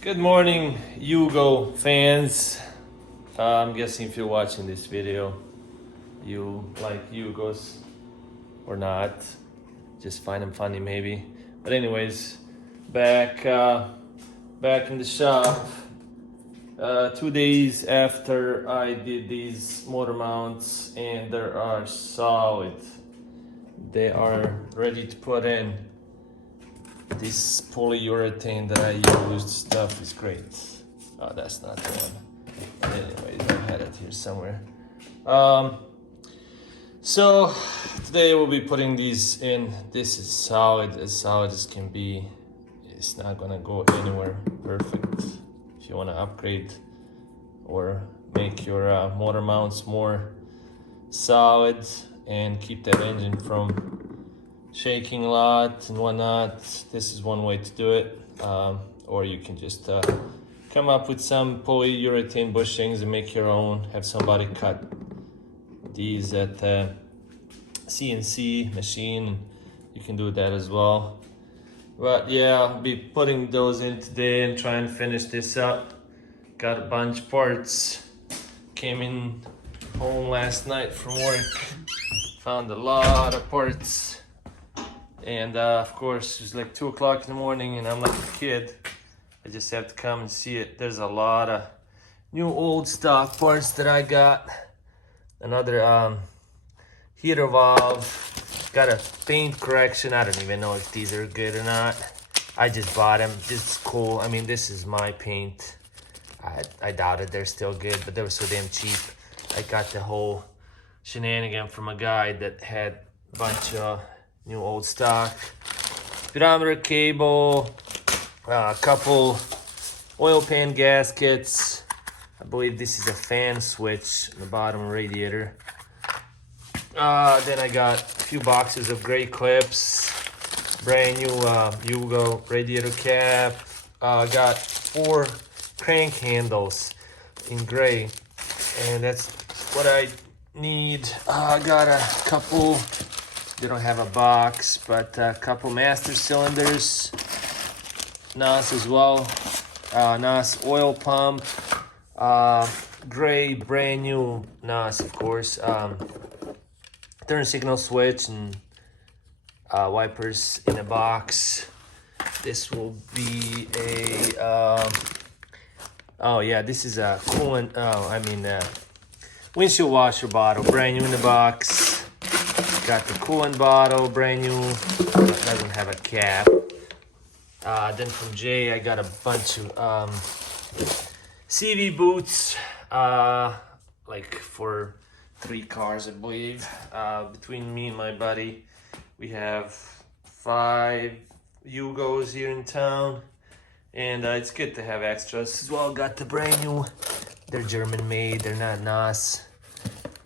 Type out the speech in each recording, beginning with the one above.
Good morning, Yugo fans. I'm guessing if you're watching this video, you like Yugos or not. Just find them funny, maybe. But anyways, back in the shop. 2 days after I did these motor mounts, and they are solid. They are ready to put in. This polyurethane that I used stuff is great. Oh, that's not the one. Anyways, I had it here somewhere. So today we'll be putting these in. This is solid as can be. It's not gonna go anywhere. Perfect. If you want to upgrade or make your motor mounts more solid and keep that engine from shaking a lot and whatnot, this is one way to do it. Or you can just come up with some polyurethane bushings and make your own. Have somebody cut these at CNC machine. You can do that as well. But yeah, I'll be putting those in today and try and finish this up. Got a bunch of parts. Came in home last night from work. Found a lot of parts. And of course, it's like 2 o'clock in the morning and I'm like a kid. I just have to come and see it. There's a lot of new old stock parts that I got. Another heater valve. Got a paint correction. I don't even know if these are good or not. I just bought them. This is cool. I mean, this is my paint. I doubted they're still good, but they were so damn cheap. I got the whole shenanigan from a guy that had a bunch of new old stock. Speedometer cable, a couple oil pan gaskets. I believe this is a fan switch in the bottom radiator. Then I got a few boxes of gray clips, brand new Yugo radiator cap. I got 4 crank handles in gray, and that's what I need. I got a couple, they don't have a box, but a couple master cylinders, NOS as well, NOS oil pump, gray brand new NOS, of course, turn signal switch and wipers in a box. This will be a oh yeah, this is a coolant, windshield washer bottle, brand new in the box. Got the coolant bottle, brand new, doesn't have a cap. Then from Jay, I got a bunch of CV boots, like for 3 cars, I believe. Between me and my buddy, we have 5 Yugos here in town, and it's good to have extras as well. Got the brand new, they're German made, they're not NOS,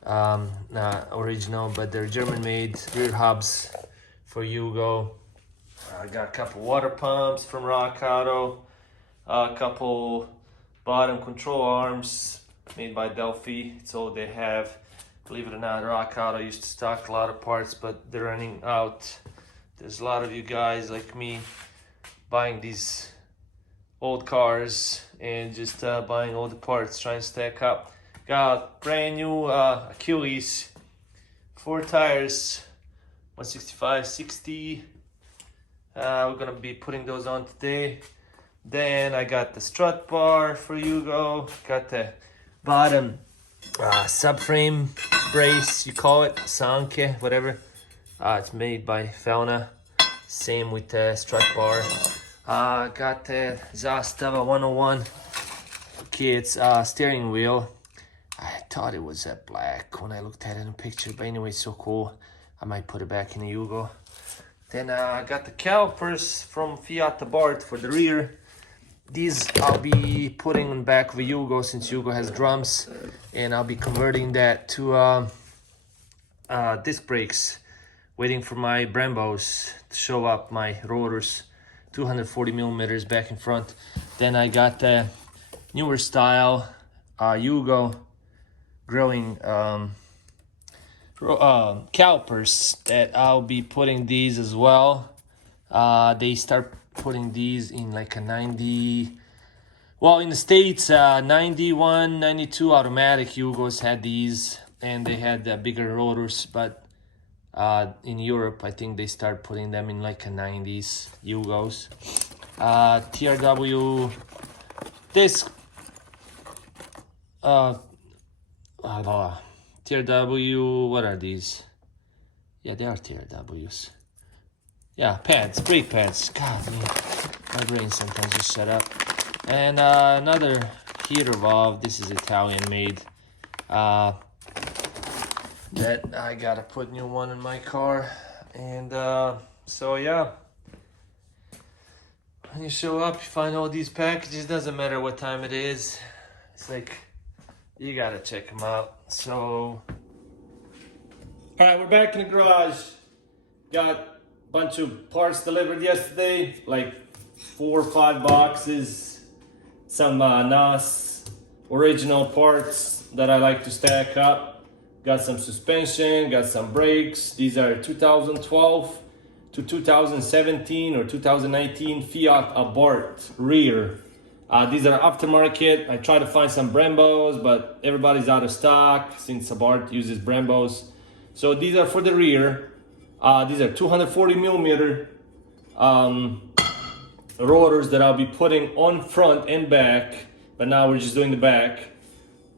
not original, but they're German made rear hubs for Yugo. I got a couple water pumps from Rock Auto, a couple bottom control arms made by Delphi. It's all they have. Believe it or not, Rock Auto used to stock a lot of parts, but they're running out. There's a lot of you guys like me buying these old cars and just buying all the parts, trying to stack up. Got brand new Achilles, 4 tires, 165, 60. We're gonna be putting those on today. Then I got the strut bar for Yugo. Got the bottom subframe brace, you call it, Sanke, whatever. It's made by Fauna. Same with the strut bar. Got the Zastava 101 kids steering wheel. I thought it was black when I looked at it in a picture, but anyway, so cool. I might put it back in the Yugo. Then I got the calipers from Fiat Abarth for the rear. These I'll be putting on back of a Yugo since Yugo has drums, and I'll be converting that to disc brakes. Waiting for my Brembos to show up, my rotors, 240 millimeters back in front. Then I got the newer style Yugo growing calipers that I'll be putting these as well. They start putting these in like a 90 Well, in the States, 91, 92 automatic Yugos had these, and they had bigger rotors, but in Europe, I think they start putting them in like a 90s Yugos. TRW, this, TRW, what are these? Yeah, they are TRWs. Yeah, pads, brake pads. God, man, my brain sometimes just shut up. And another heater valve. This is Italian made. That I gotta put new one in my car. And so yeah, when you show up, you find all these packages. Doesn't matter what time it is. It's like you gotta check them out. So, all right, we're back in the garage. Got a bunch of parts delivered yesterday, like 4 or 5 boxes. Some NAS original parts that I like to stack up. Got some suspension, got some brakes. These are 2012 to 2017 or 2019 Fiat Abarth rear. These are aftermarket. I tried to find some Brembos, but everybody's out of stock since Abarth uses Brembos. So these are for the rear. These are 240 millimeter rotors that I'll be putting on front and back, but now we're just doing the back.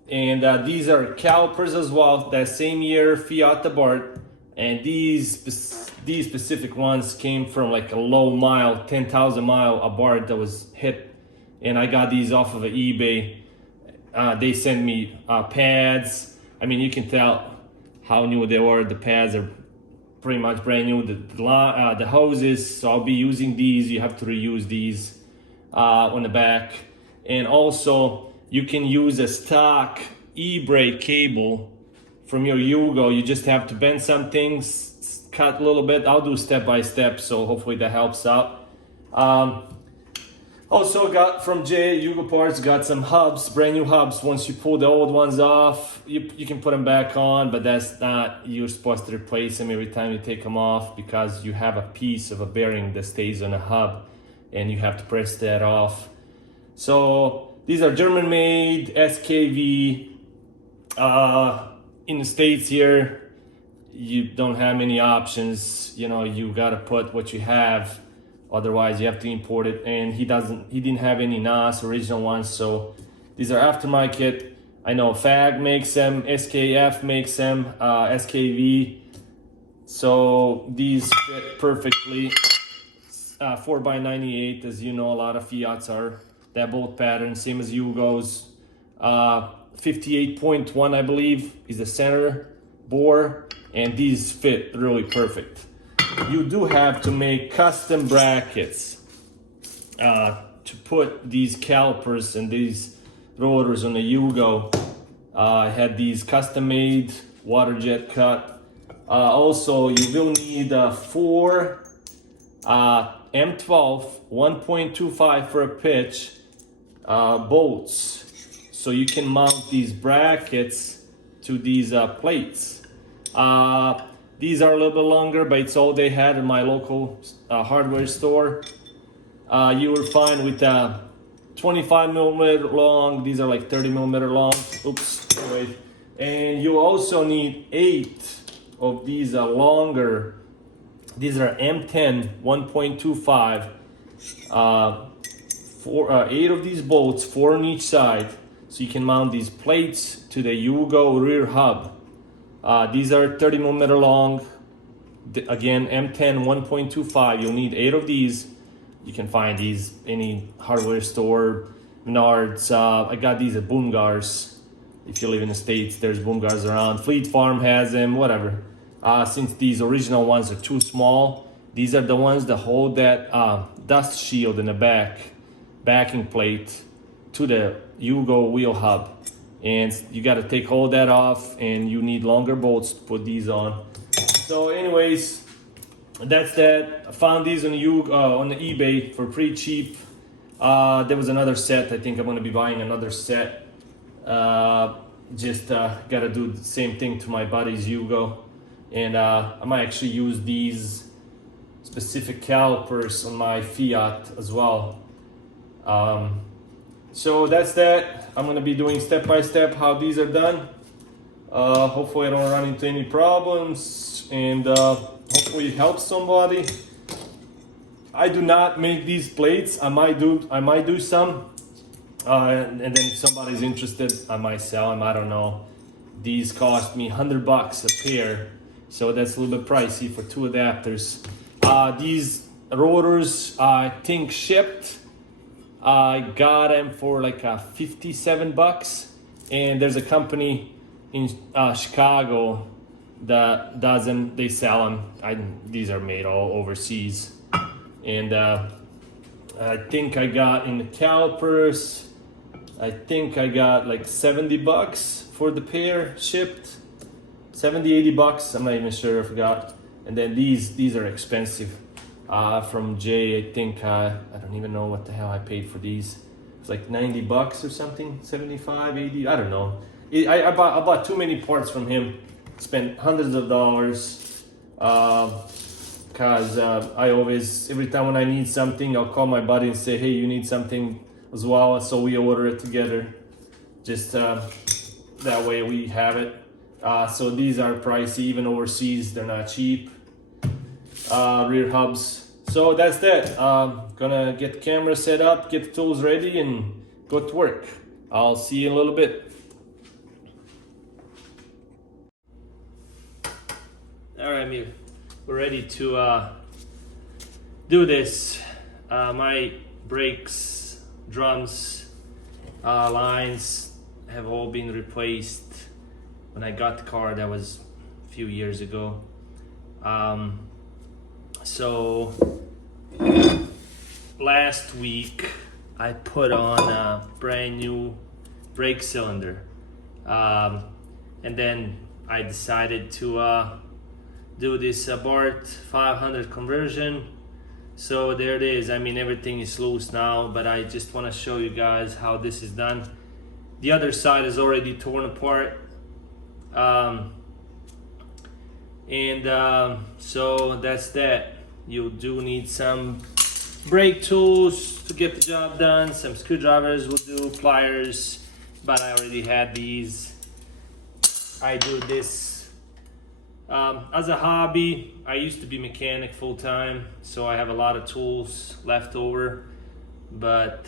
And these are calipers as well, that same year Fiat Abarth, and these specific ones came from like a low mile, 10,000 mile Abarth that was hit, and I got these off of eBay. They sent me pads. I mean, you can tell how new they were. The pads are pretty much brand new. The hoses, so I'll be using these. You have to reuse these on the back. And also you can use a stock e-brake cable from your Yugo. You just have to bend some things, cut a little bit. I'll do step by step, so hopefully that helps out. Also got from Jay Yugo Parts, got some hubs, brand new hubs. Once you pull the old ones off, you can put them back on, but that's not, you're supposed to replace them every time you take them off, because you have a piece of a bearing that stays on a hub and you have to press that off. So these are German made SKV. In the States here, you don't have many options. You know, you gotta put what you have. Otherwise you have to import it, and he didn't have any NAS original ones, so these are aftermarket. I know FAG makes them, SKF makes them, SKV, so these fit perfectly. 4x98, as you know, a lot of Fiats are that bolt pattern, same as Yugo's. 58.1 I believe is the center bore, and these fit really perfect. You do have to make custom brackets to put these calipers and these rotors on the Yugo. I had these custom made, water jet cut. Also, you will need 4 M12 1.25 for a pitch bolts, so you can mount these brackets to these plates. These are a little bit longer, but it's all they had in my local hardware store. You will find with 25 millimeter long, these are like 30 millimeter long. Oops, anyway. And you also need 8 of these longer. These are M10 1.25. 8 of these bolts, 4 on each side, so you can mount these plates to the Yugo rear hub. These are 30 millimeter long. Again, M10 1.25. You'll need 8 of these. You can find these any hardware store, Menards. I got these at Boomgars. If you live in the States, there's Boomgars around. Fleet Farm has them, whatever. Since these original ones are too small, these are the ones that hold that dust shield in the backing plate to the Yugo wheel hub. And you got to take all that off, and you need longer bolts to put these on. So anyways, that's that. I found these on the eBay for pretty cheap. There was another set. I think I'm going to be buying another set. Just got to do the same thing to my buddy's Yugo. And I might actually use these specific calipers on my Fiat as well. So that's that. I'm gonna be doing step by step how these are done. Hopefully I don't run into any problems, and hopefully it helps somebody. I do not make these plates. I might do some, and then if somebody's interested, I might sell them. I don't know. These cost me $100 a pair, so that's a little bit pricey for 2 adapters. These rotors, I think shipped. I got them for like $57, and there's a company in Chicago that does them. They sell them. These are made all overseas, and I think I got in the calipers. I think I got like $70 for the pair shipped. 70, $80. I'm not even sure. I forgot. And then these are expensive. From Jay, I think I don't even know what the hell I paid for these. It's like $90 or something, 75, 80. I don't know. I bought too many parts from him. Spent hundreds of dollars. Cause I always, every time when I need something, I'll call my buddy and say, hey, you need something as well. So we order it together. Just that way we have it. So these are pricey, even overseas. They're not cheap. Rear hubs. So that's that. Gonna get the camera set up, get the tools ready, and go to work. I'll see you in a little bit. All right, we're ready to do this. My brakes, drums, lines have all been replaced. When I got the car, that was a few years ago. So last week I put on a brand new brake cylinder, and then I decided to do this Abarth 500 conversion. So there it is. I mean, everything is loose now, but I just want to show you guys how this is done. The other side is already torn apart. So that's that. You do need some brake tools to get the job done. Some screwdrivers will do, pliers, but I already had these. I do this as a hobby. I used to be mechanic full-time, so I have a lot of tools left over, but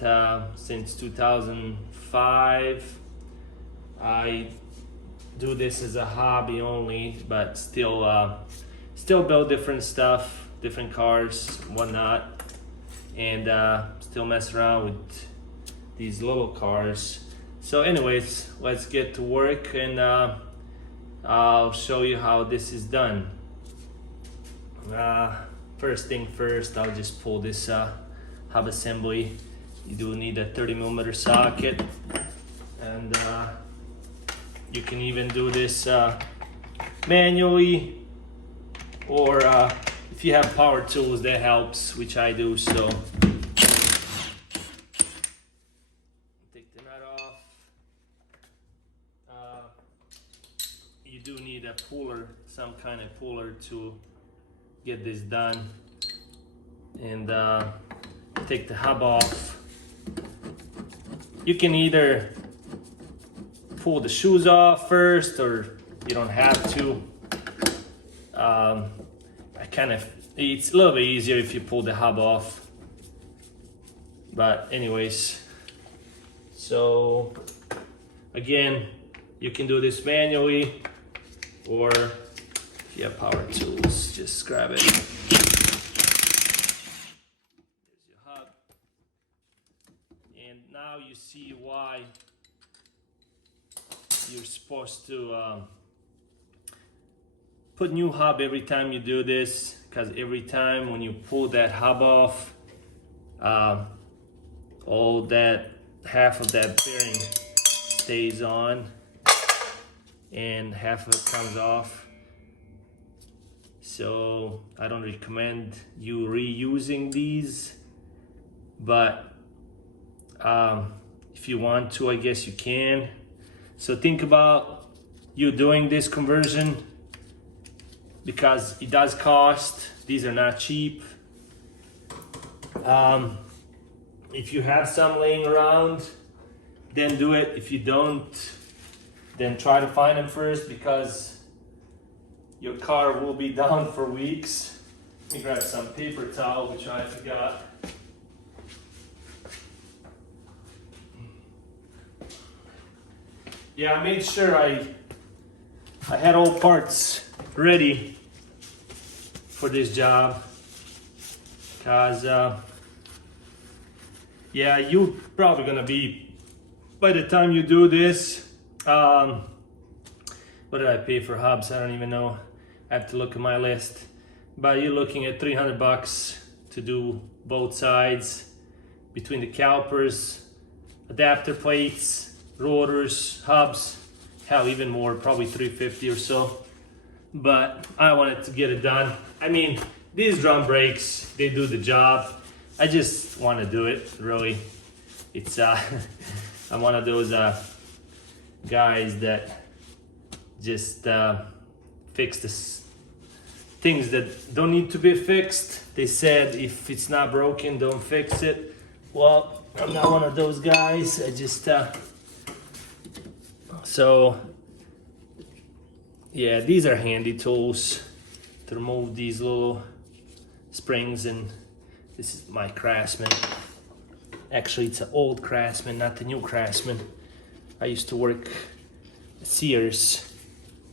since 2005 I do this as a hobby only, but still build different stuff, different cars, whatnot, and still mess around with these little cars. So anyways, let's get to work, and I'll show you how this is done. First thing first, I'll just pull this hub assembly. You do need a 30mm socket, and you can even do this manually, or if you have power tools, that helps, which I do. So take the nut off. You do need a puller, some kind of puller, to get this done. And take the hub off. You can either pull the shoes off first, or you don't have to. It's a little bit easier if you pull the hub off. But anyways, so again, you can do this manually, or if you have power tools, just grab it. There's your hub. And now you see why you're supposed to put new hub every time you do this, because every time when you pull that hub off, all that, half of that bearing stays on and half of it comes off. So I don't recommend you reusing these, but if you want to, I guess you can. So think about you doing this conversion, because it does cost. These are not cheap. If you have some laying around, then do it. If you don't, then try to find them first, because your car will be down for weeks. Let me grab some paper towel, which I forgot. Yeah, I made sure I had all parts ready for this job, because yeah, you're probably gonna be, by the time you do this, what did I pay for hubs? I don't even know. I have to look at my list. But you're looking at $300 to do both sides, between the calipers, adapter plates, rotors, hubs, hell, even more, probably $350 or so. But I wanted to get it done. I mean, these drum brakes, they do the job. I just want to do it, really. It's I'm one of those guys that just fix this things that don't need to be fixed. They said if it's not broken, don't fix it. Well, I'm not one of those guys. I just so yeah, these are handy tools to remove these little springs. And this is my Craftsman. Actually, it's an old Craftsman, not the new Craftsman. I used to work at Sears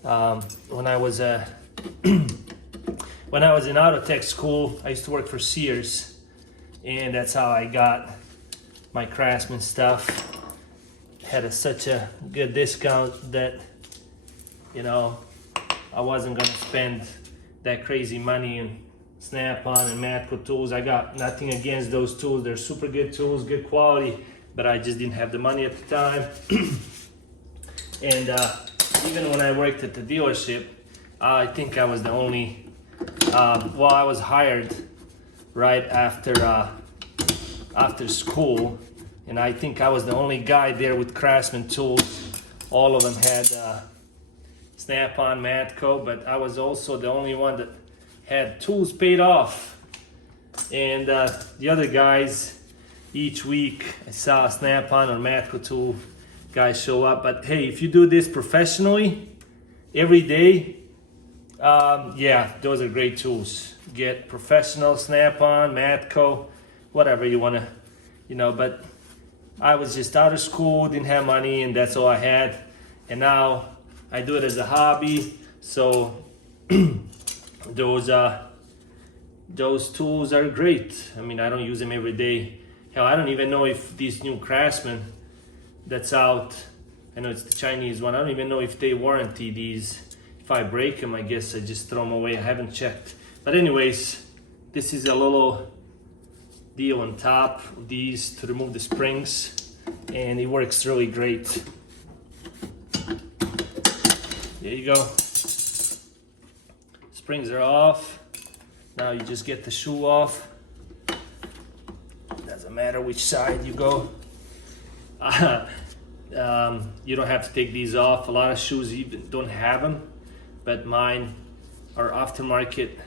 when I was when I was in auto tech school. I used to work for Sears, and that's how I got my Craftsman stuff. Had such a good discount that, you know, I wasn't gonna spend that crazy money in Snap-on and Matco tools. I got nothing against those tools. They're super good tools, good quality, but I just didn't have the money at the time. And even when I worked at the dealership, I think I was the only, well, I was hired right after school, and I think I was the only guy there with Craftsman tools. All of them had Snap-on, Matco, but I was also the only one that had tools paid off. And the other guys, each week I saw a Snap-on or Matco tool guys show up. But hey, if you do this professionally every day, yeah, those are great tools. Get professional Snap-on, Matco, whatever you want to, you know. But I was just out of school, didn't have money, and that's all I had. And now I do it as a hobby. So those tools are great. I mean, I don't use them every day. Hell, I don't even know if these new Craftsman that's out, I know it's the Chinese one, I don't even know if they warranty these. If I break them, I guess I just throw them away. I haven't checked. But anyways, this is a little deal on top of these to remove the springs, and it works really great. There you go. Springs are off. Now you just get the shoe off. Doesn't matter which side you go. You don't have to take these off. A lot of shoes even don't have them, but mine are aftermarket.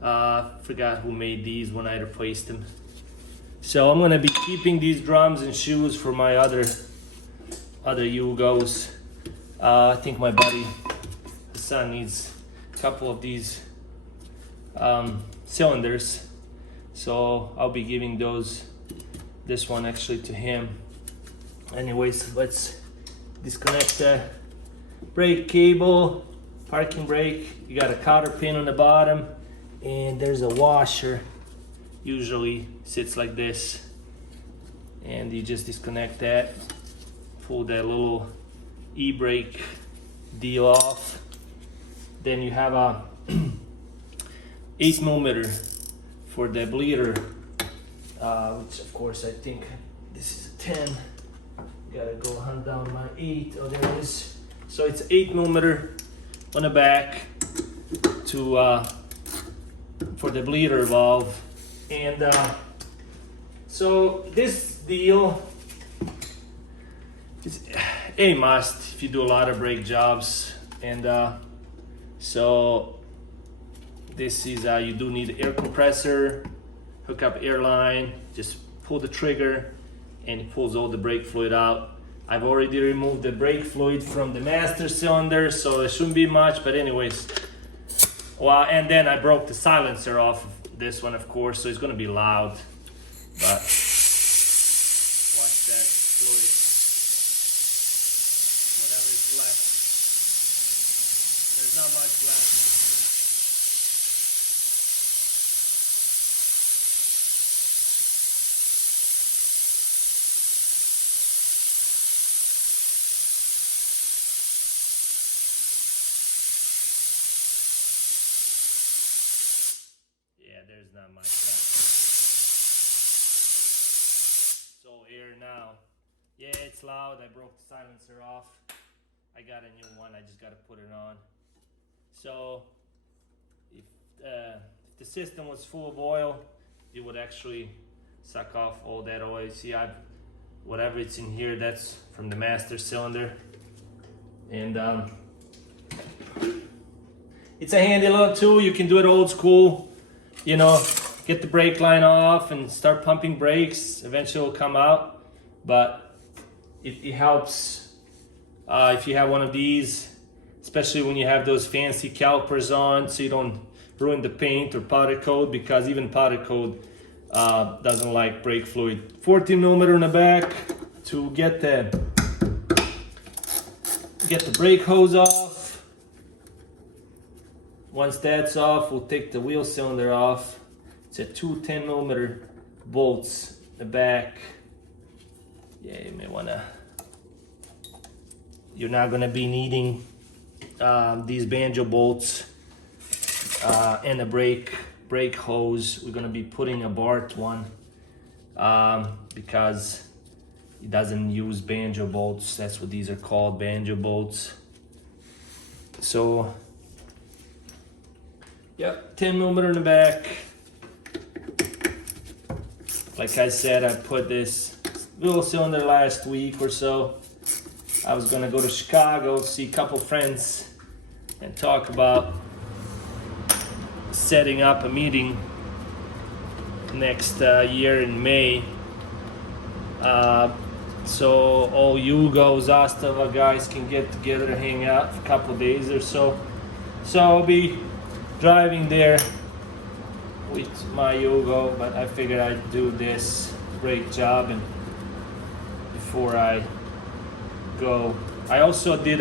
Forgot who made these when I replaced them. So I'm gonna be keeping these drums and shoes for my other Yugos. I think my buddy Hassan needs a couple of these cylinders, so I'll be giving this one actually to him. Anyways, let's disconnect the brake cable, parking brake. You got a cotter pin on the bottom, and there's a washer, usually sits like this, and you just disconnect that, pull that little e-brake deal off. Then you have a 8mm for the bleeder, which of course I think this is a 10. Gotta go hunt down my 8. Oh, there it is. So it's 8mm on the back to for the bleeder valve. And so this deal is a must if you do a lot of brake jobs. And so this is you do need air compressor, hook up air line, just pull the trigger, and it pulls all the brake fluid out. I've already removed the brake fluid from the master cylinder, so it shouldn't be much, but anyways. Well, and then I broke the silencer off of this one, of course, so it's gonna be loud, but watch that fluid, whatever is left. There's not much left. Yeah, there's not much left. It's all air now. Yeah, it's loud. I broke the silencer off. I got a new one. I just got to put it on. So if the system was full of oil, it would actually suck off all that oil. See, whatever it's in here, that's from the master cylinder. And it's a handy little tool. You can do it old school. You know, get the brake line off and start pumping brakes. Eventually it'll come out, but it helps if you have one of these, especially when you have those fancy calipers on, so you don't ruin the paint or powder coat, because even powder coat doesn't like brake fluid. 14 millimeter in the back to get the brake hose off. Once that's off, we'll take the wheel cylinder off. It's a 2 10 millimeter bolts in the back. Yeah, you may wanna. You're not gonna be needing these banjo bolts and a brake hose. We're gonna be putting a Abarth one because it doesn't use banjo bolts. That's what these are called, banjo bolts. So. Yep, 10 millimeter in the back. Like I said, I put this wheel cylinder last week or so. I was gonna go to Chicago, see a couple friends, and talk about setting up a meeting next year in May. So all Yugo, Zastava guys can get together and hang out for a couple of days or so. So I'll be driving there with my Yugo, but I figured I'd do this brake job and before I go. I also did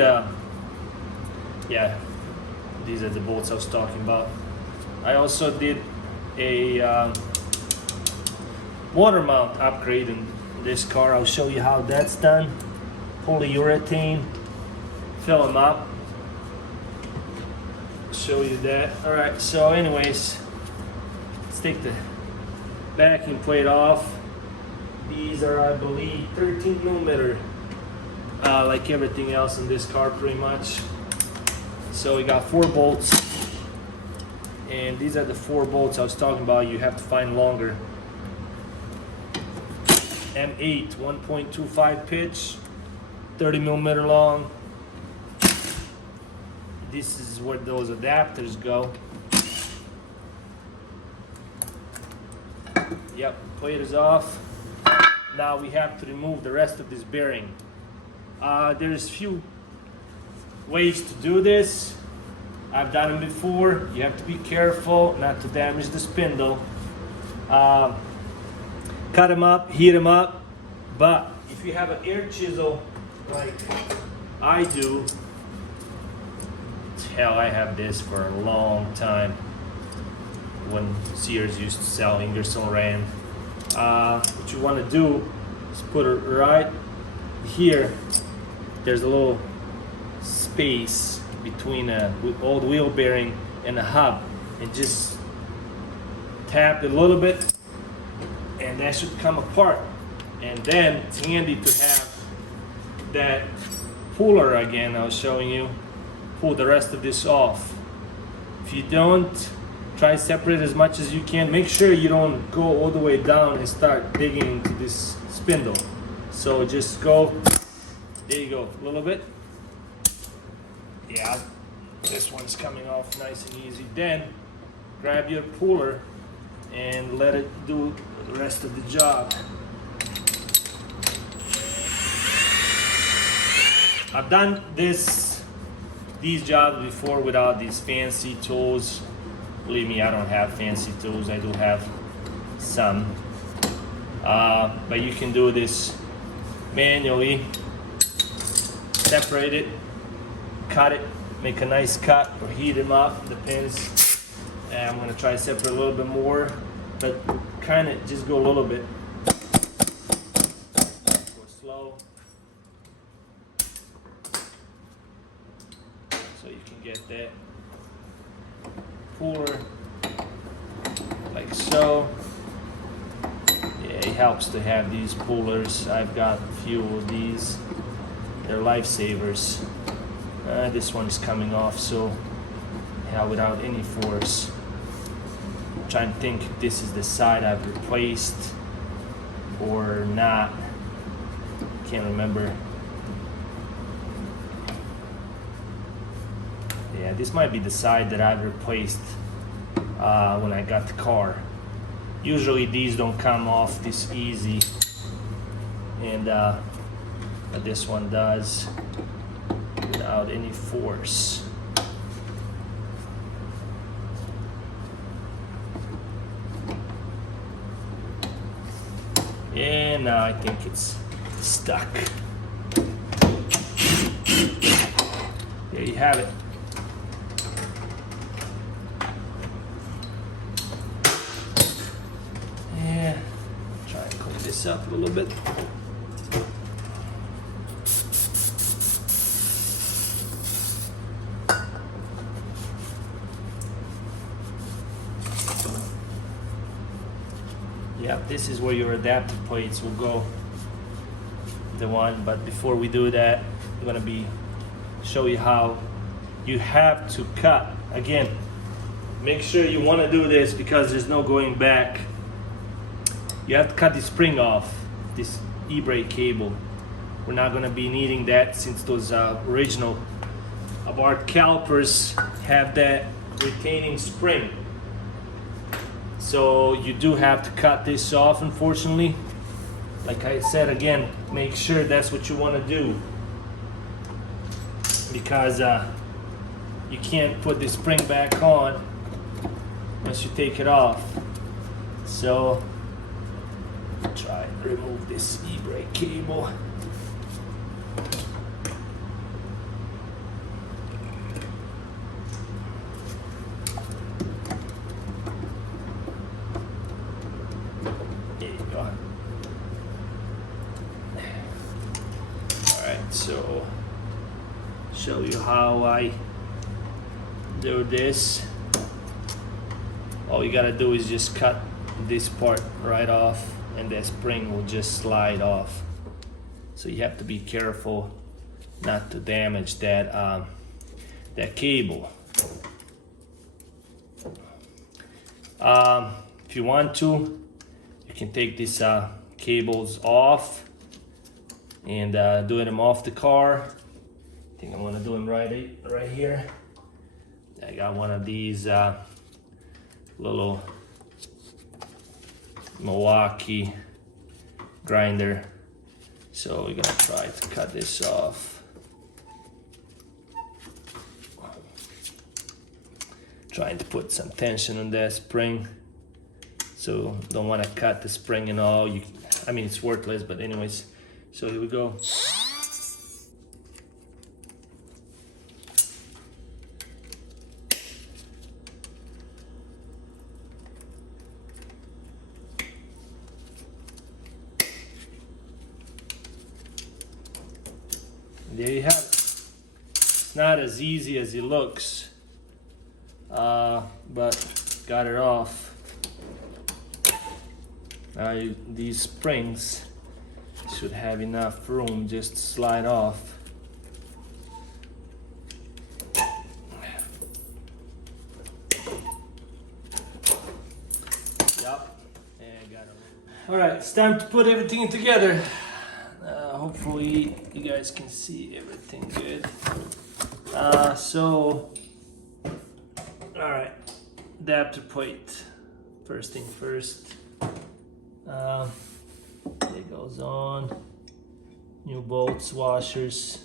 these are the bolts I was talking about. I also did a water mount upgrade in this car. I'll show you how that's done. Polyurethane, fill them up. Show you that. All right, so anyways, let's take the backing plate off. These are, I believe, 13 millimeter, like everything else in this car pretty much. So we got 4 bolts, and these are the 4 bolts I was talking about. You have to find longer. M8 1.25 pitch, 30 millimeter long. This is where those adapters go. Yep, plate is off. Now we have to remove the rest of this bearing. There's few ways to do this. I've done them before. You have to be careful not to damage the spindle. Cut them up, heat them up. But if you have an air chisel like I do, hell, I have this for a long time when Sears used to sell Ingersoll Rand. What you want to do is put it right here. There's a little space between a old wheel bearing and the hub, and just tap it a little bit and that should come apart. And then it's handy to have that puller again I was showing you. Pull the rest of this off. If you don't, try to separate as much as you can. Make sure you don't go all the way down and start digging into this spindle. So just go, there you go, a little bit. Yeah, this one's coming off nice and easy. Then grab your puller and let it do the rest of the job. I've done these jobs before without these fancy tools. Believe me, I don't have fancy tools. I do have some, but you can do this manually. Separate it, cut it, make a nice cut, or heat them up, depends. And I'm gonna try to separate a little bit more, but kind of just go a little bit. Go slow, so you can get that puller like so. Yeah, it helps to have these pullers. I've got a few of these. They're lifesavers. This one's coming off, so yeah, without any force. I'm trying to think if this is the side I've replaced or not. Can't remember. Yeah, this might be the side that I've replaced when I got the car. Usually these don't come off this easy, and but this one does without any force. And now I think it's stuck. There you have it. Yeah, try and clean this up a little bit. Yeah, this is where your adapter plates will go. The one, but before we do that, I'm gonna show you how you have to cut. Again, make sure you want to do this because there's no going back. You have to cut the spring off this e-brake cable. We're not gonna be needing that since those original Abarth calipers have that retaining spring. So you do have to cut this off, unfortunately. Like I said, again, make sure that's what you want to do, because you can't put the spring back on once you take it off. So try and remove this e-brake cable. So, show you how I do this. All you gotta do is just cut this part right off, and the spring will just slide off. So you have to be careful not to damage that that cable. If you want to, you can take these cables off and doing them off the car. I think I'm gonna do them right here. I got one of these little Milwaukee grinder. So we're gonna try to cut this off. Trying to put some tension on that spring. So don't wanna cut the spring and all. I mean, it's worthless, but anyways. So here we go. There you have it. It's not as easy as it looks, but got it off. Now these springs should have enough room just to slide off. Yep, and got it. All right, it's time to put everything together. Hopefully you guys can see everything good. All right, adapter plate. First thing first. It goes on. New bolts, washers.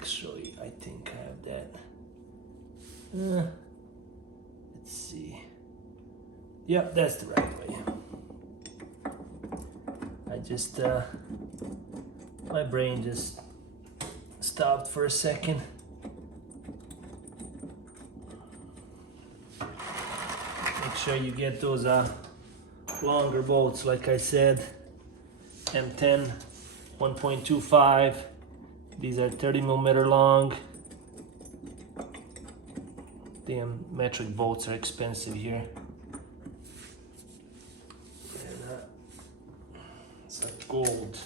Actually, I think I have that. Let's see. Yep, that's the right way. I just, my brain just stopped for a second. Make sure you get those longer bolts, like I said. M10, 1.25. These are 30 millimeter long. Damn, metric bolts are expensive here. And, it's like gold.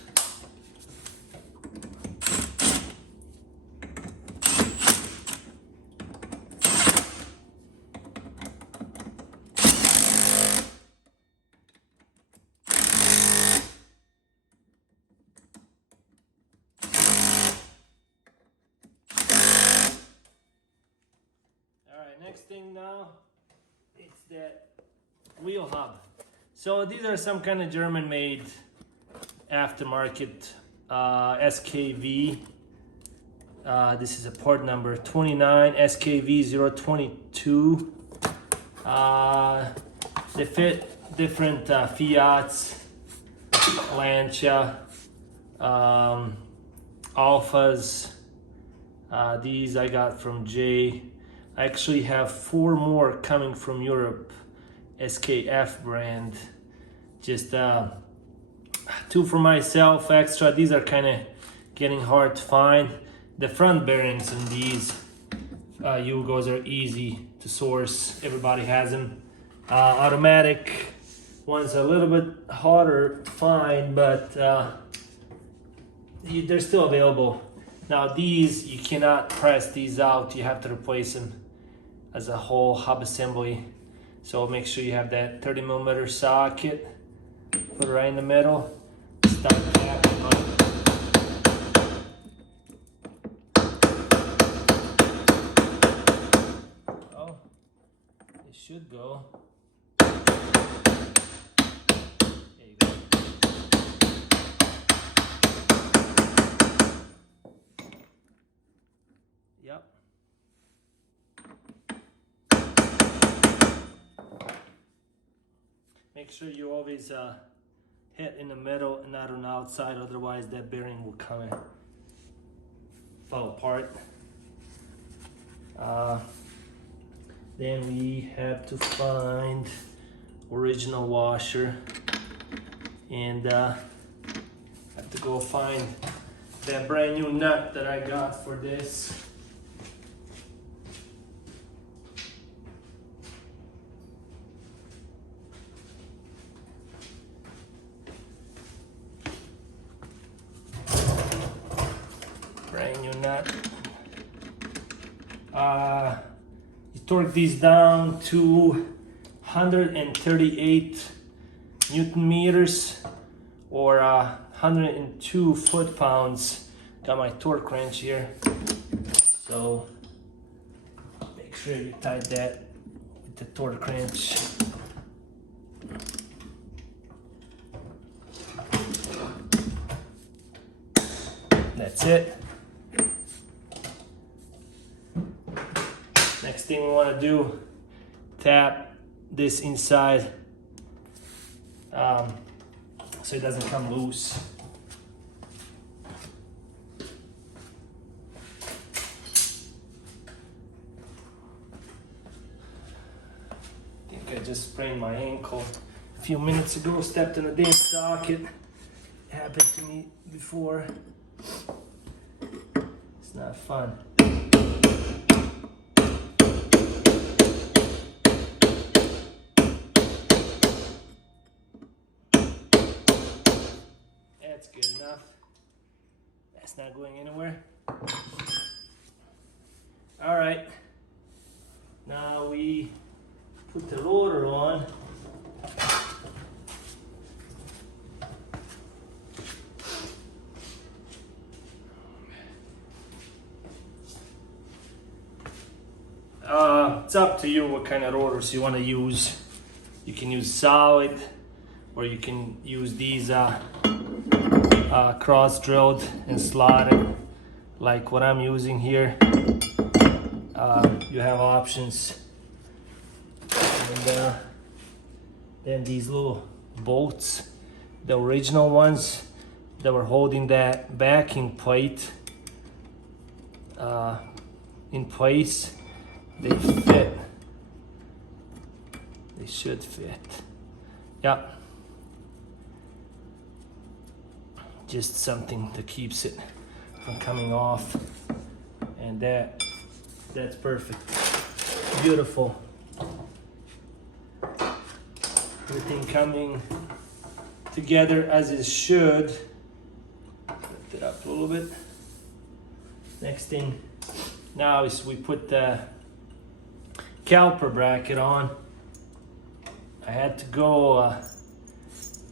Next thing now, it's that wheel hub. So these are some kind of German-made aftermarket SKV. This is a part number 29 SKV 022. They fit different Fiats, Lancia, Alphas. These I got from Jay. I actually have 4 more coming from Europe, SKF brand. Just 2 for myself extra. These are kind of getting hard to find. The front bearings on these Yugos are easy to source. Everybody has them. Automatic ones are a little bit harder to find, but they're still available. Now these, you cannot press these out. You have to replace them as a whole hub assembly. So make sure you have that 30 millimeter socket. Put it right in the middle. Start tapping on it. Oh, it should go. There you go. Yep. Make sure you always hit in the middle and not on the outside, otherwise that bearing will come and fall apart. Then we have to find original washer, and have to go find that brand new nut that I got for this. Brand new nut. You torque these down to 138 Newton meters or 102 foot-pounds. Got my torque wrench here, so make sure you tight that with the torque wrench. That's it. Next thing we want to do, tap this inside so it doesn't come loose. I think I just sprained my ankle a few minutes ago, stepped in a damn socket. Happened to me before. It's not fun. That's good enough. That's not going anywhere. All right. Now we put the rotor on. It's up to you what kind of rotors you want to use. You can use solid, or you can use these cross drilled and slotted like what I'm using here, you have options. And then these little bolts, the original ones that were holding that backing plate in place, they fit. They should fit. Yeah. Just something that keeps it from coming off, and that's perfect. Beautiful. Everything coming together as it should. Lift it up a little bit. Next thing now is we put the caliper bracket on. I had to go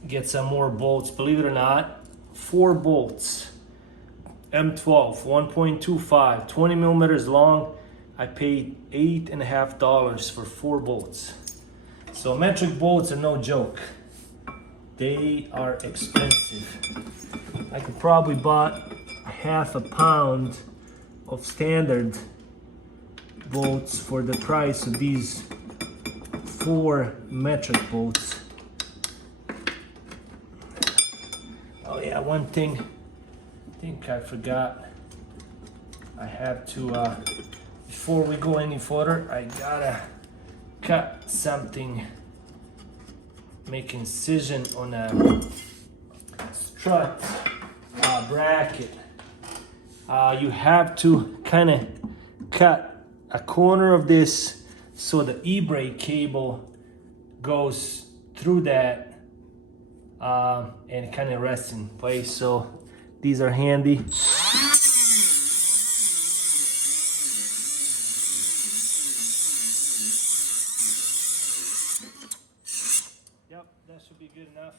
get some more bolts. Believe it or not, 4 bolts, M12, 1.25, 20 millimeters long. I paid $8.50 for 4 bolts. So metric bolts are no joke. They are expensive. I could probably bought half a pound of standard bolts for the price of these 4 metric bolts. Oh yeah, one thing I think I forgot. I have to, before we go any further, I gotta cut something, make incision on a strut bracket. You have to kind of cut a corner of this so the e-brake cable goes through that and kind of rests in place. So these are handy. Yep, that should be good enough.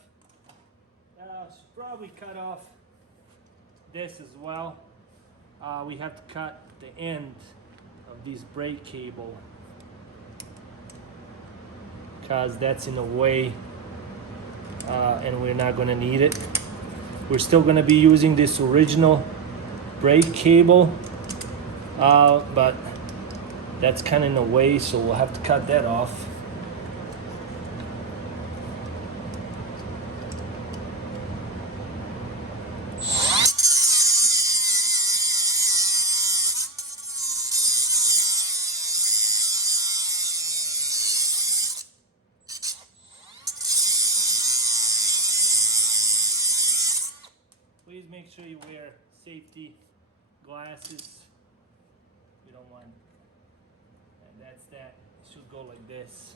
Should probably cut off this as well. We have to cut the end of this brake cable because that's in the way, and we're not going to need it. We're still going to be using this original brake cable, but that's kind of in the way, so we'll have to cut that off. Please make sure you wear safety glasses. We don't want, and that's that. It should go like this.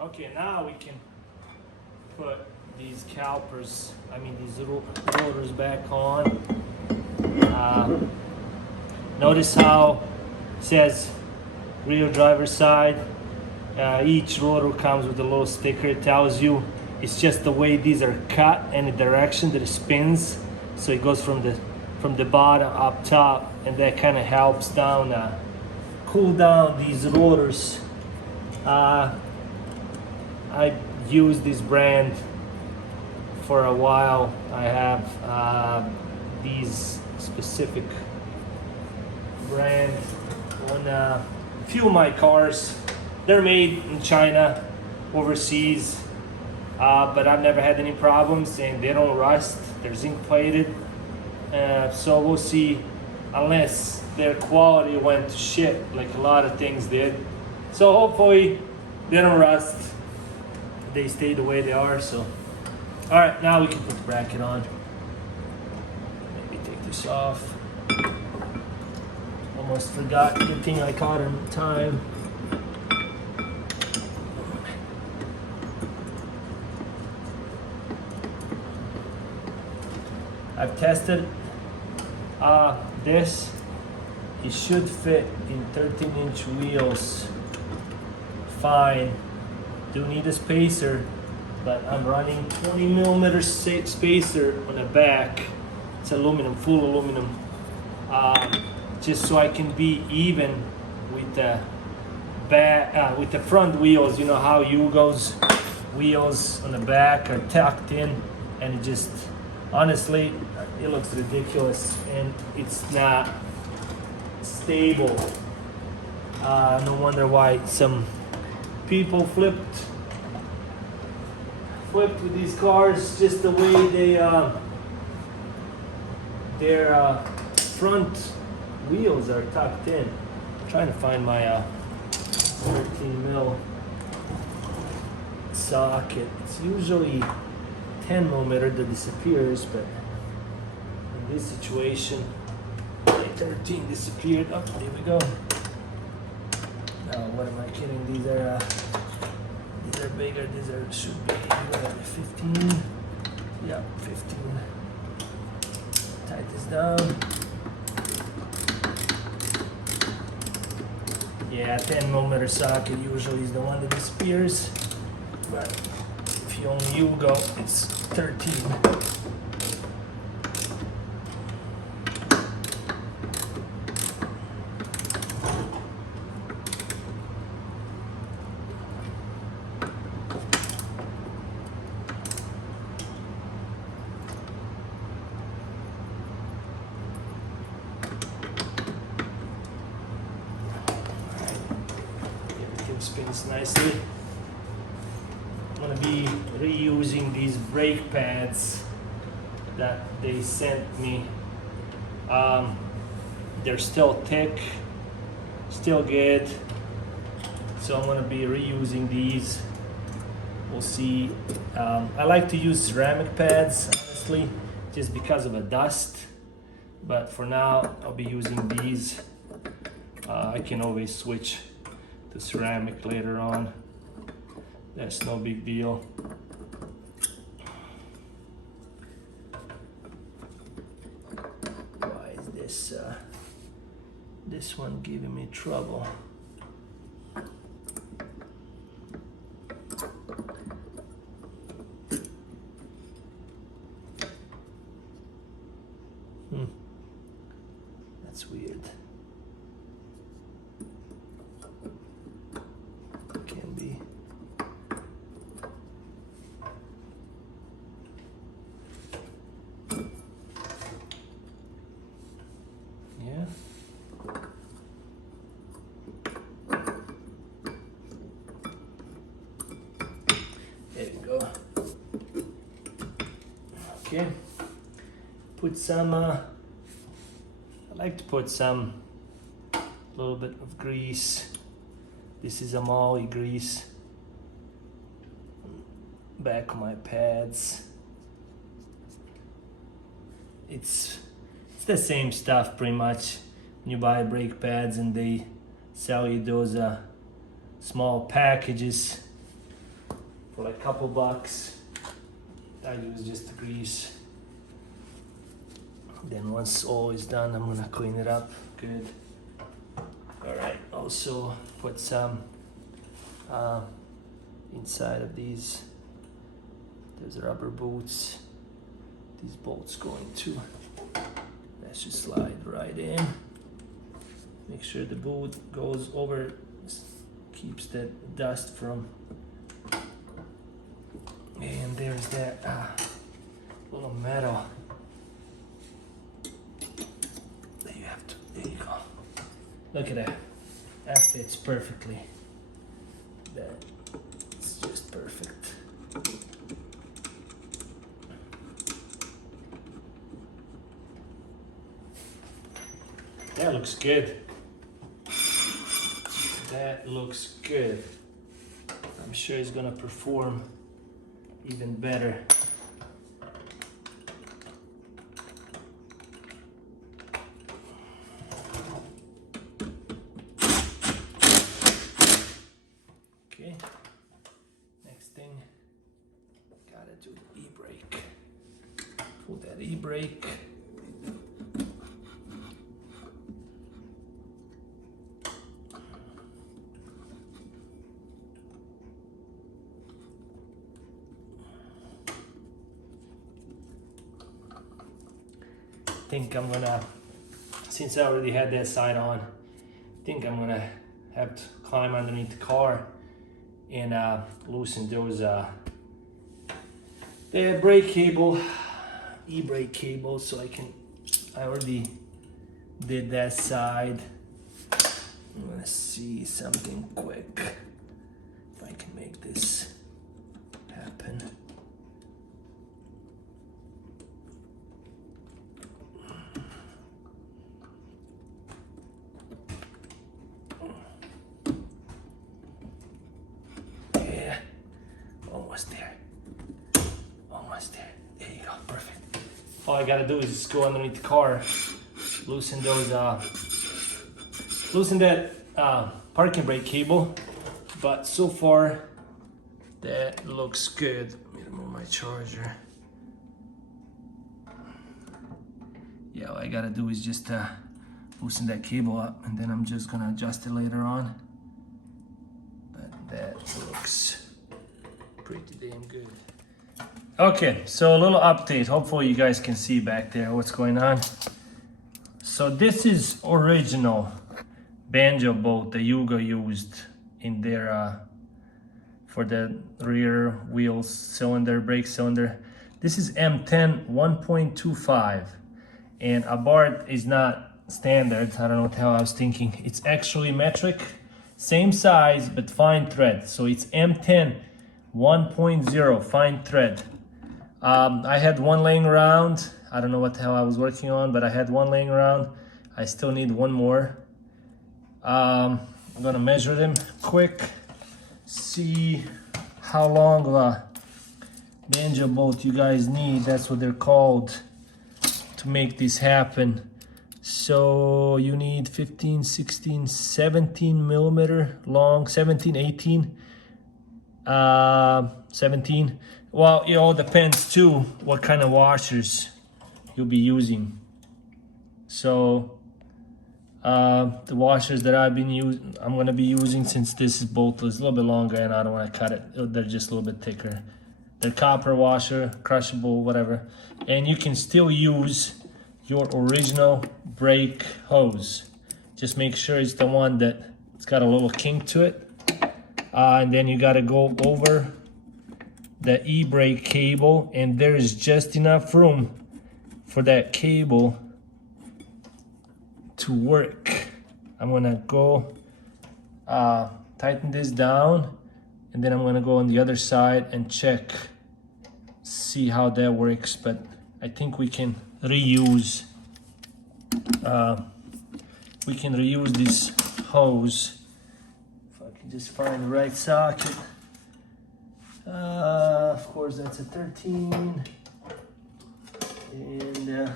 Okay, now we can put these calipers, these rotors back on. Notice how it says rear driver's side. Each rotor comes with a little sticker. It tells you it's just the way these are cut and the direction that it spins. So it goes from the bottom up top, and that kind of helps down, cool down these rotors. I used this brand for a while. I have these specific brand on a few of my cars. They're made in China, overseas. But I've never had any problems, and they don't rust. They're zinc plated, so we'll see, unless their quality went to shit like a lot of things did. So hopefully they don't rust. They stay the way they are. So all right, now we can put the bracket on. Maybe take this off. Almost forgot. Good thing I caught in time. I've tested this. It should fit in 13-inch wheels fine. Do need a spacer, but I'm running 20 millimeter spacer on the back. It's aluminum, full aluminum, just so I can be even with the back, with the front wheels. You know how Yugo's wheels on the back are tucked in, and it just Honestly, it looks ridiculous and it's not stable. No wonder why some people flipped with these cars, just the way their front wheels are tucked in. I'm trying to find my 13 mil socket. It's usually 10 millimeter that disappears, but in this situation, my 13 disappeared. Oh, there we go. Now, what am I kidding? These are bigger. Should be 15. Yeah, 15. Tight this down. Yeah, 10 millimeter socket usually is the one that disappears, but if you own Yugo, it's 13. Spins nicely. I'm gonna be reusing these brake pads that they sent me. They're still thick, still good, so I'm gonna be reusing these. We'll see. I like to use ceramic pads, honestly, just because of the dust, but for now I'll be using these. I can always switch to ceramic later on. That's no big deal. Why is this one giving me trouble? That's weird. Can be. Yeah. There we go. Okay. Put some, I like to put some, little bit of grease. This is Amali grease. Back of my pads. It's the same stuff pretty much. When you buy brake pads and they sell you those small packages for like a couple bucks. I use just the grease. Then once all is done, I'm gonna clean it up good. All right, also put some inside of these. There's rubber boots. These bolts go into. That should slide right in. Make sure the boot goes over, keeps that dust from. And there's that little metal. There you have to. There you go. Look at that. That fits perfectly. That's just perfect. That looks good. That looks good. I'm sure it's gonna perform even better. Okay, next thing, gotta do the e-brake. Pull that e-brake. I think I'm gonna, since I already had that side on, I think I'm gonna have to climb underneath the car and loosen those the brake cable e-brake cable, so I already did that side. I'm gonna see something quick, if I can make this happen. Yeah, almost there. Almost there. There you go, perfect. All I gotta do is just go underneath the car, loosen those, loosen that parking brake cable. But so far, that looks good. Let me remove my charger. Yeah, all I gotta do is just loosen that cable up, and then I'm just gonna adjust it later on. But that looks pretty damn good. Okay, so a little update. Hopefully you guys can see back there what's going on. So this is original banjo bolt that Yugo used in their for the rear wheel cylinder, brake cylinder. This is M10 1.25, and Abarth is not standard. I don't know what the hell I was thinking. It's actually metric, same size but fine thread. So it's M10 1.0 fine thread. I had one laying around. I don't know what the hell I was working on, but I had one laying around. I still need one more. I'm gonna measure them quick, see how long of a banjo bolt you guys need. That's what they're called to make this happen. So you need 15, 16, 17 millimeter long, 17, 18, 17. Well, it all depends too what kind of washers you'll be using. So the washers that I'm gonna be using, since this is boltless, a little bit longer and I don't wanna cut it. They're just a little bit thicker. They're copper washer, crushable, whatever. And you can still use your original brake hose. Just make sure it's the one that it's got a little kink to it. And then you gotta go over the e-brake cable, and there is just enough room for that cable to work. I'm gonna go tighten this down, and then I'm gonna go on the other side and check, see how that works. But I think we can reuse this hose. If I can just find the right socket. Of course that's a 13, and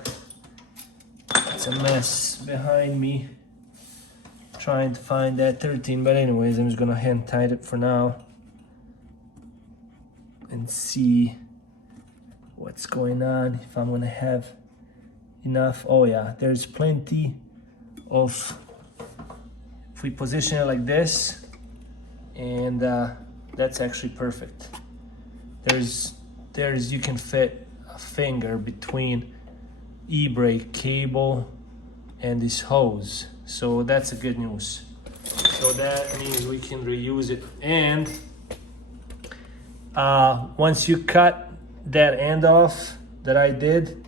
it's a mess behind me trying to find that 13, but anyways, I'm just gonna hand tight it for now and see what's going on, if I'm gonna have enough. Oh yeah, there's plenty of, if we position it like this, and that's actually perfect. There's you can fit a finger between e-brake cable and this hose, so that's a good news. So that means we can reuse it. And once you cut that end off that I did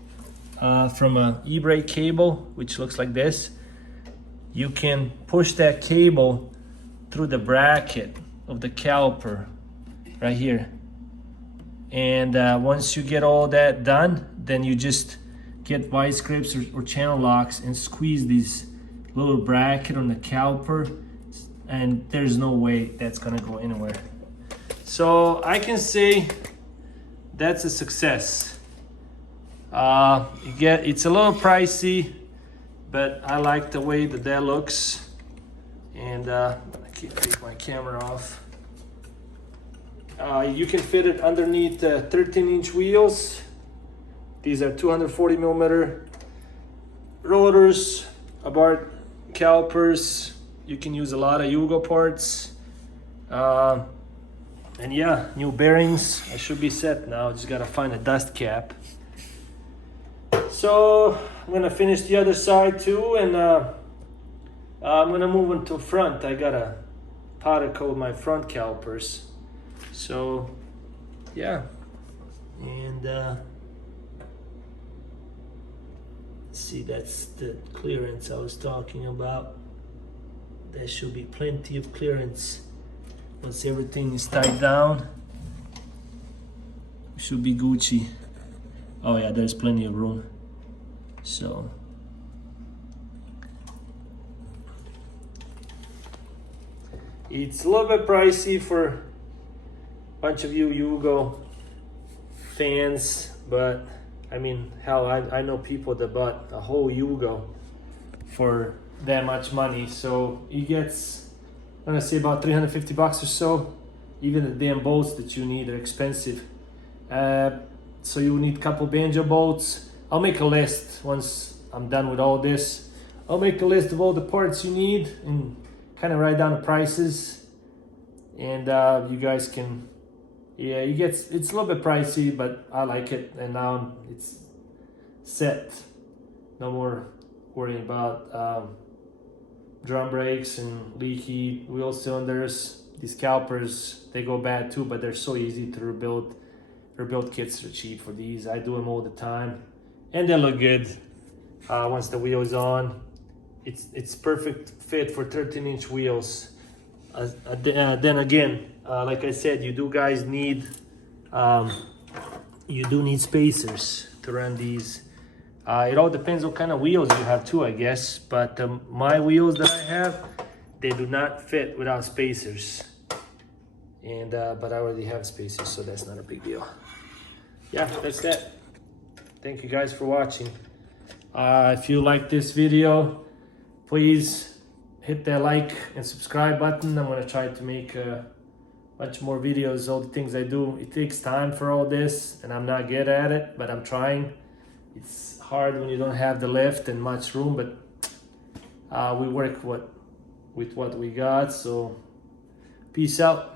from a e-brake cable, which looks like this, you can push that cable through the bracket of the caliper right here. And once you get all that done, then you just get vice grips or channel locks and squeeze this little bracket on the caliper, and there's no way that's gonna go anywhere. So I can say that's a success. It's a little pricey, but I like the way that looks. And I can't take my camera off. You can fit it underneath 13-inch wheels. These are 240 millimeter rotors, Abarth calipers. You can use a lot of Yugo parts. And yeah, new bearings. I should be set now. Just gotta find a dust cap. So I'm gonna finish the other side too, and I'm gonna move into front. I gotta powder coat my front calipers. So yeah, and See, that's the clearance I was talking about. There should be plenty of clearance. Once everything is tied down, it should be Gucci. Oh yeah, there's plenty of room. So it's a little bit pricey for a bunch of you Yugo fans, but I mean, hell, I know people that bought a whole Yugo for that much money. So he gets, I'm gonna say about 350 bucks or so. Even the damn bolts that you need are expensive. So you need a couple banjo bolts. I'll make a list once I'm done with all this. I'll make a list of all the parts you need and kind of write down the prices. And you guys can, yeah, it's a little bit pricey, but I like it. And now it's set. No more worrying about drum brakes and leaky wheel cylinders. These calipers, they go bad too, but they're so easy to rebuild. Rebuild kits are cheap for these. I do them all the time, and they look good once the wheel is on. It's perfect fit for 13-inch wheels. Then again, like I said, you do need spacers to run these. It all depends what kind of wheels you have too, I guess. But my wheels that I have, they do not fit without spacers. And but I already have spacers, so that's not a big deal. Yeah, that's that. Thank you guys for watching. If you like this video, please hit that like and subscribe button. I'm gonna try to make a bunch more videos, all the things I do. It takes time for all this, and I'm not good at it, but I'm trying. It's hard when you don't have the lift and much room, but we work with what we got. So peace out.